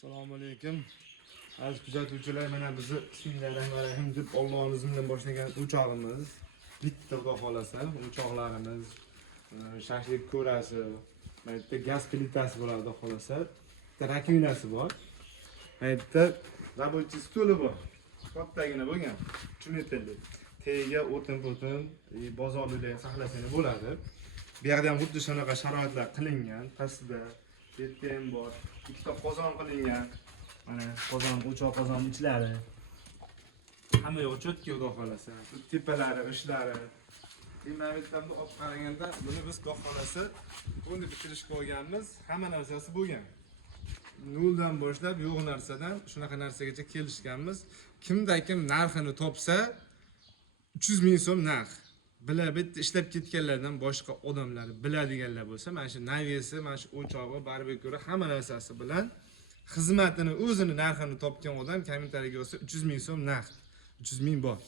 Assalomu alaykum. Aziz kuzatuvchilar, mana bizni bismillahirrohmanirrohim deb Allohning iznidan bilan boshlagan o'chog'imiz bitta xudo xolasa, o'choqlarimiz, shashlik ko'rasi, mana bitta gaz plitasi bo'ladi xudo xolasa. Bitta rakyunasi bor. Mana bitta рабочий stoli bor. Kattagina bo'lgan, 3 metrlik. Tagiga o'tin, bozorlarda saqlasang bo'ladi. Bu yerda ham xuddi shunaqa sharoitlar qilingan, pastida bu yerda ham bor. Ikkita qozon qilingan. Mana qozon, o'choq qozon ichlari. Hamma yo'q cho'tki xudo xolasa. Bu tepalari, ishlari. Mana bu yerda olib qaraganda buni biz xudo xolasa buni bitirishga olganmiz. Hamma narsasi bo'lgan. Noldan boshlab yo'q narsadan shunaqa narsagacha kelishganmiz. Kimda-kim narxini topsa 300 ming so'm narx. Bitta ishlab ketganlardan boshqa odamlar biladiganlar bo'lsa, mana shu navesi, mana shu o'chog'i, barbekuri hamma narsasi bilan xizmatini o'zini narxini topgan odam kommentariyaga yozsa 300 ming so'm narx. 300 ming bor.